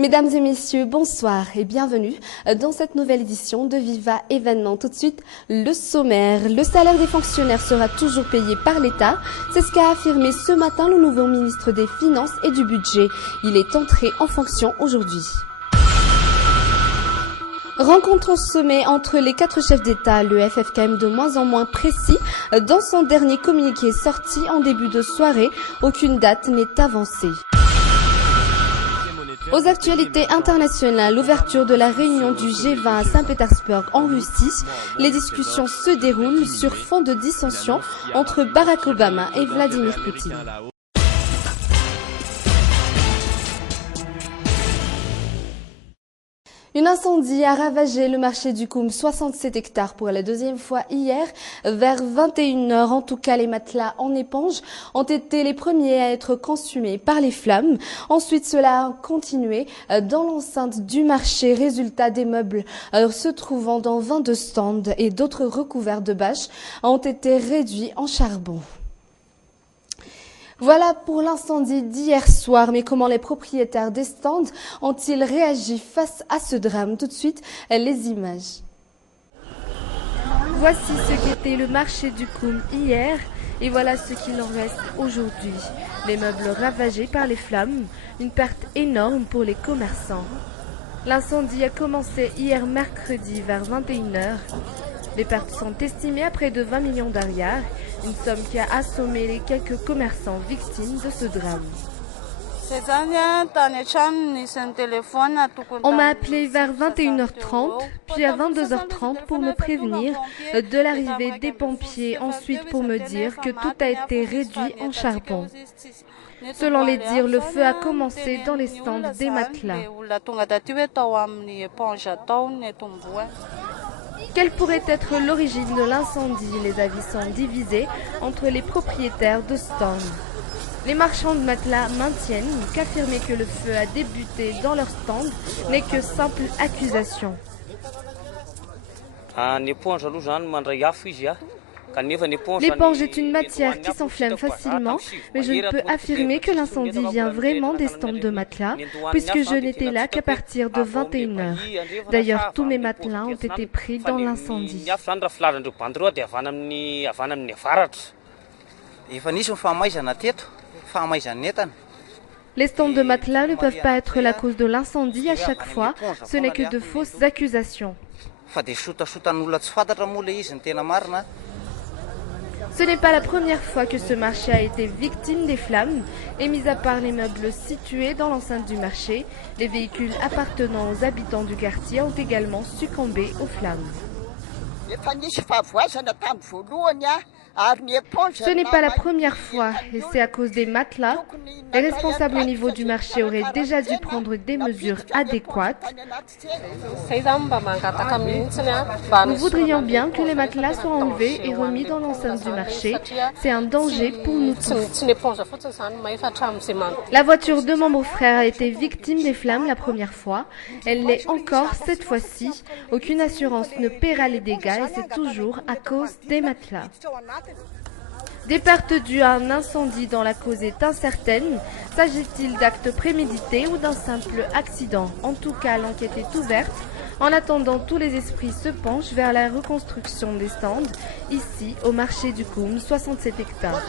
Mesdames et messieurs, bonsoir et bienvenue dans cette nouvelle édition de Viva Événement. Tout de suite, le sommaire. Le salaire des fonctionnaires sera toujours payé par l'État. C'est ce qu'a affirmé ce matin le nouveau ministre des Finances et du Budget. Il est entré en fonction aujourd'hui. Rencontre au sommet entre les 4 chefs d'État, le FFKM de moins en moins précis. Dans son dernier communiqué sorti en début de soirée, aucune date n'est avancée. Aux actualités internationales, l'ouverture de la réunion du G20 à Saint-Pétersbourg en Russie. Les discussions se déroulent sur fond de dissension entre Barack Obama et Vladimir Poutine. Un incendie a ravagé le marché du Koum, 67 hectares pour la deuxième fois hier, vers 21h. En tout cas, les matelas en éponge ont été les premiers à être consumés par les flammes. Ensuite, cela a continué dans l'enceinte du marché. Résultat, des meubles se trouvant dans 22 stands et d'autres recouverts de bâches ont été réduits en charbon. Voilà pour l'incendie d'hier soir, mais comment les propriétaires des stands ont-ils réagi face à ce drame? Tout de suite, les images. Voici ce qu'était le marché du Koum hier et voilà ce qu'il en reste aujourd'hui. Les meubles ravagés par les flammes, une perte énorme pour les commerçants. L'incendie a commencé hier mercredi vers 21h. Les pertes sont estimées à près de 20 millions d'ariars, une somme qui a assommé les quelques commerçants victimes de ce drame. On m'a appelé vers 21h30, puis à 22h30 pour me prévenir de l'arrivée des pompiers, ensuite pour me dire que tout a été réduit en charbon. Selon les dires, le feu a commencé dans les stands des matelas. Quelle pourrait être l'origine de l'incendie? Les avis sont divisés entre les propriétaires de stands. Les marchands de matelas maintiennent qu'affirmer que le feu a débuté dans leur stand n'est que simple accusation. L'éponge est une matière qui s'enflamme facilement, mais je ne peux affirmer que l'incendie vient vraiment des stands de matelas, puisque je n'étais là qu'à partir de 21h. D'ailleurs, tous mes matelas ont été pris dans l'incendie. Les stands de matelas ne peuvent pas être la cause de l'incendie à chaque fois, ce n'est que de fausses accusations. Ce n'est pas la première fois que ce marché a été victime des flammes, et mis à part les meubles situés dans l'enceinte du marché, les véhicules appartenant aux habitants du quartier ont également succombé aux flammes. Ce n'est pas la première fois et c'est à cause des matelas. Les responsables au niveau du marché auraient déjà dû prendre des mesures adéquates. Nous voudrions bien que les matelas soient enlevés et remis dans l'enceinte du marché. C'est un danger pour nous tous. La voiture de mon beau-frère a été victime des flammes la première fois. Elle l'est encore cette fois-ci. Aucune assurance ne paiera les dégâts et c'est toujours à cause des matelas. Des pertes dues à un incendie dont la cause est incertaine. S'agit-il d'actes prémédités ou d'un simple accident? En tout cas, l'enquête est ouverte. En attendant, tous les esprits se penchent vers la reconstruction des stands, ici au marché du Koum, 67 hectares.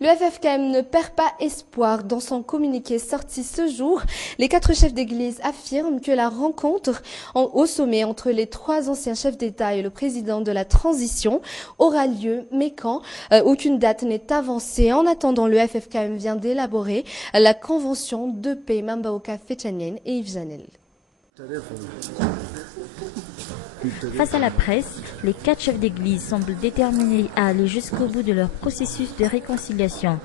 Le FFKM ne perd pas espoir. Dans son communiqué sorti ce jour, les 4 chefs d'église affirment que la rencontre au sommet entre les 3 anciens chefs d'État et le président de la transition aura lieu, mais quand aucune date n'est avancée. En attendant, le FFKM vient d'élaborer la convention de paix. Mambaoka Fechanien et Yves Janel. Face à la presse, les 4 chefs d'église semblent déterminés à aller jusqu'au bout de leur processus de réconciliation.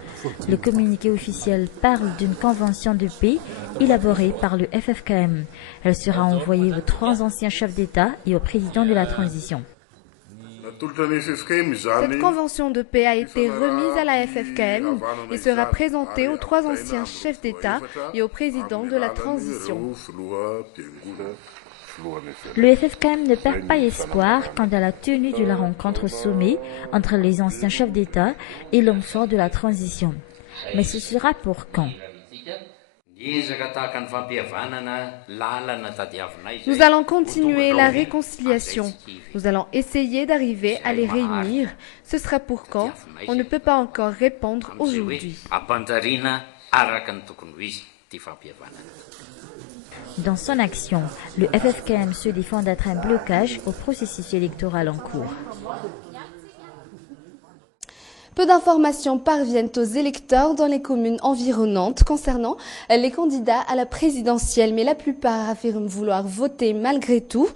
Le communiqué officiel parle d'une convention de paix élaborée par le FFKM. Elle sera envoyée aux 3 anciens chefs d'État et au président de la transition. Cette convention de paix a été remise à la FFKM et sera présentée aux 3 anciens chefs d'État et au président de la transition. Le FFKM ne perd pas espoir quant à la tenue de la rencontre au sommet entre les anciens chefs d'État et l'homme fort de la transition. Mais ce sera pour quand? Nous allons continuer la réconciliation. Nous allons essayer d'arriver à les réunir. Ce sera pour quand? On ne peut pas encore répondre aujourd'hui. Dans son action, le FFKM se défend d'être un blocage au processus électoral en cours. Peu d'informations parviennent aux électeurs dans les communes environnantes concernant les candidats à la présidentielle, mais la plupart affirment vouloir voter malgré tout.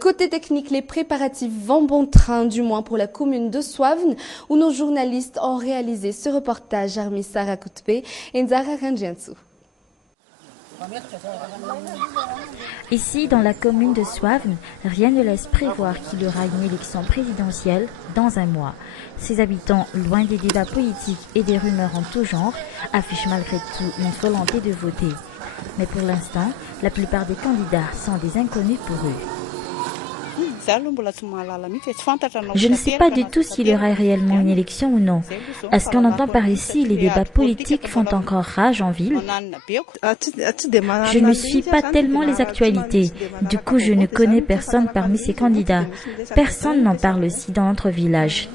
Côté technique, les préparatifs vont bon train, du moins pour la commune de Soavn, où nos journalistes ont réalisé ce reportage. Armi Sarah Koutpe et Nzara Ranjiansu. Ici, dans la commune de Soavn, rien ne laisse prévoir qu'il y aura une élection présidentielle dans un mois. Ses habitants, loin des débats politiques et des rumeurs en tout genre, affichent malgré tout une volonté de voter. Mais pour l'instant, la plupart des candidats sont des inconnus pour eux. Je ne sais pas du tout s'il y aura réellement une élection ou non. Est-ce qu'on entend par ici les débats politiques font encore rage en ville? Je ne suis pas tellement les actualités. Du coup, je ne connais personne parmi ces candidats. Personne n'en parle aussi dans notre village.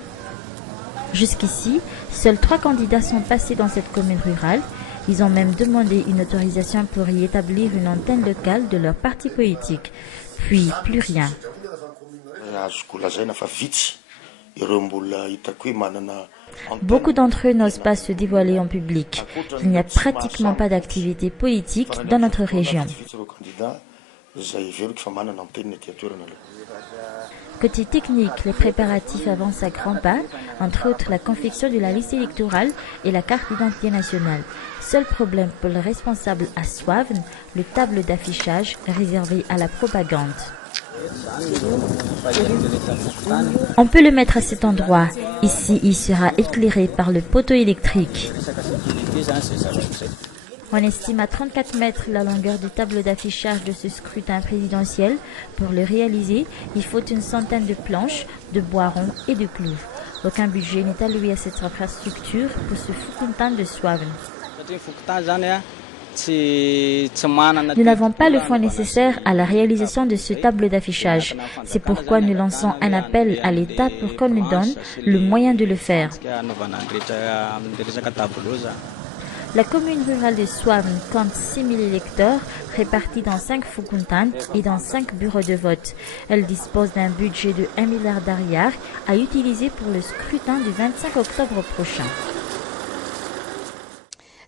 Jusqu'ici, seuls 3 candidats sont passés dans cette commune rurale. Ils ont même demandé une autorisation pour y établir une antenne locale de leur parti politique. Puis, plus rien. Beaucoup d'entre eux n'osent pas se dévoiler en public. Il n'y a pratiquement pas d'activité politique dans notre région. Côté technique, les préparatifs avancent à grands pas, entre autres la confection de la liste électorale et la carte d'identité nationale. Seul problème pour le responsable à Soavn, le tableau d'affichage réservé à la propagande. On peut le mettre à cet endroit. Ici, il sera éclairé par le poteau électrique. On estime à 34 mètres la longueur du tableau d'affichage de ce scrutin présidentiel. Pour le réaliser, il faut une centaine de planches, de bois ronds et de clous. Aucun budget n'est alloué à cette infrastructure pour ce Fukuntan de Soavn. Nous n'avons pas le fonds nécessaire à la réalisation de ce tableau d'affichage. C'est pourquoi nous lançons un appel à l'État pour qu'on nous donne le moyen de le faire. La commune rurale de Soavn compte 6 000 électeurs répartis dans 5 Fukuntans et dans 5 bureaux de vote. Elle dispose d'un budget de 1 milliard d'ariar à utiliser pour le scrutin du 25 octobre prochain.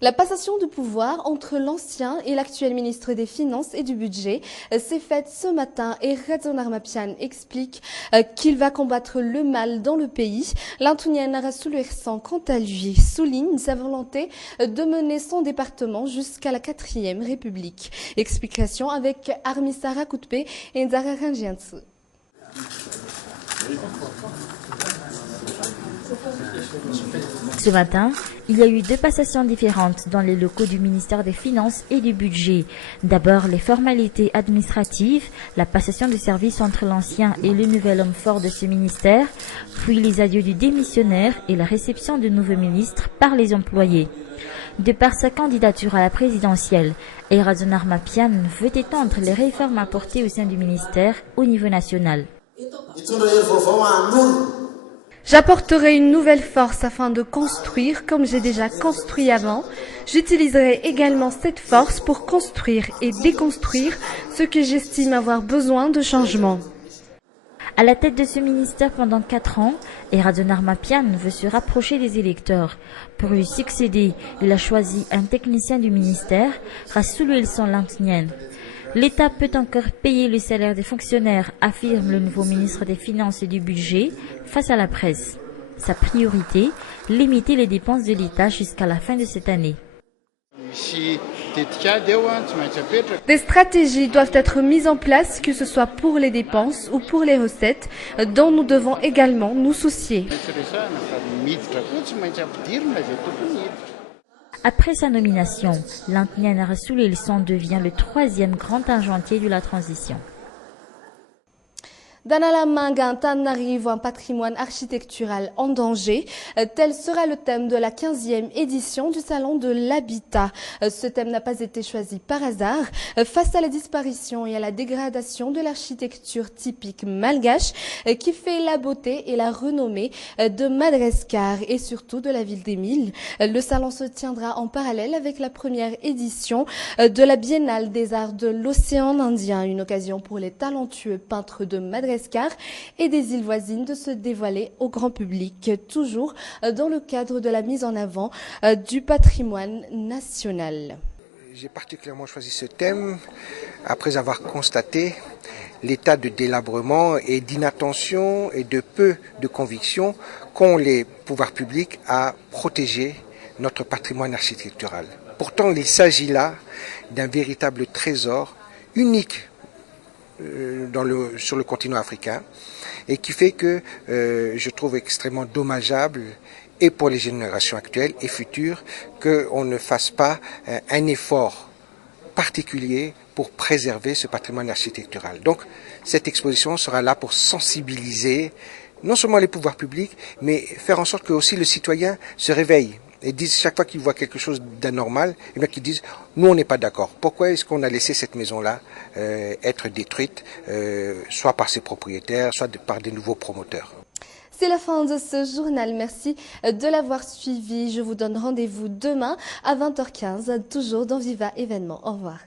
La passation de pouvoir entre l'ancien et l'actuel ministre des Finances et du Budget s'est faite ce matin et Radzon Armapian explique qu'il va combattre le mal dans le pays. L'Antounien Rassoulursan, quant à lui, souligne sa volonté de mener son département jusqu'à la 4e République. Explication avec Armi Sarah Koutpe et Nzara Ranjiansu. Ce matin, il y a eu 2 passations différentes dans les locaux du ministère des Finances et du Budget. D'abord, les formalités administratives, la passation de service entre l'ancien et le nouvel homme fort de ce ministère, puis les adieux du démissionnaire et la réception de nouveaux ministres par les employés. De par sa candidature à la présidentielle, Radzon Armapian veut étendre les réformes apportées au sein du ministère au niveau national. J'apporterai une nouvelle force afin de construire comme j'ai déjà construit avant. J'utiliserai également cette force pour construire et déconstruire ce que j'estime avoir besoin de changement. À la tête de ce ministère pendant 4 ans, Radzon Armapian veut se rapprocher des électeurs. Pour lui succéder, il a choisi un technicien du ministère, Rassoulursan Lantnien. L'État peut encore payer le salaire des fonctionnaires, affirme le nouveau ministre des Finances et du Budget face à la presse. Sa priorité, limiter les dépenses de l'État jusqu'à la fin de cette année. Des stratégies doivent être mises en place, que ce soit pour les dépenses ou pour les recettes, dont nous devons également nous soucier. Après sa nomination, Lantnien Rassoulursan devient le 3e grand argentier de la transition. Danalamangan Tananarivo, un patrimoine architectural en danger. Tel sera le thème de la 15e édition du Salon de l'Habitat. Ce thème n'a pas été choisi par hasard. Face à la disparition et à la dégradation de l'architecture typique malgache qui fait la beauté et la renommée de Madagascar et surtout de la ville d'Émile, le salon se tiendra en parallèle avec la première édition de la Biennale des Arts de l'Océan Indien, une occasion pour les talentueux peintres de Madagascar et des îles voisines de se dévoiler au grand public, toujours dans le cadre de la mise en avant du patrimoine national. J'ai particulièrement choisi ce thème après avoir constaté l'état de délabrement et d'inattention et de peu de conviction qu'ont les pouvoirs publics à protéger notre patrimoine architectural. Pourtant, il s'agit là d'un véritable trésor unique sur le continent africain et qui fait que je trouve extrêmement dommageable et pour les générations actuelles et futures qu'on ne fasse pas un effort particulier pour préserver ce patrimoine architectural. Donc cette exposition sera là pour sensibiliser non seulement les pouvoirs publics, mais faire en sorte que aussi le citoyen se réveille et disent chaque fois qu'ils voient quelque chose d'anormal, eh bien qu'ils disent nous on n'est pas d'accord. Pourquoi est-ce qu'on a laissé cette maison-là être détruite, soit par ses propriétaires, soit par des nouveaux promoteurs. C'est la fin de ce journal. Merci de l'avoir suivi. Je vous donne rendez-vous demain à 20h15, toujours dans Viva Événement. Au revoir.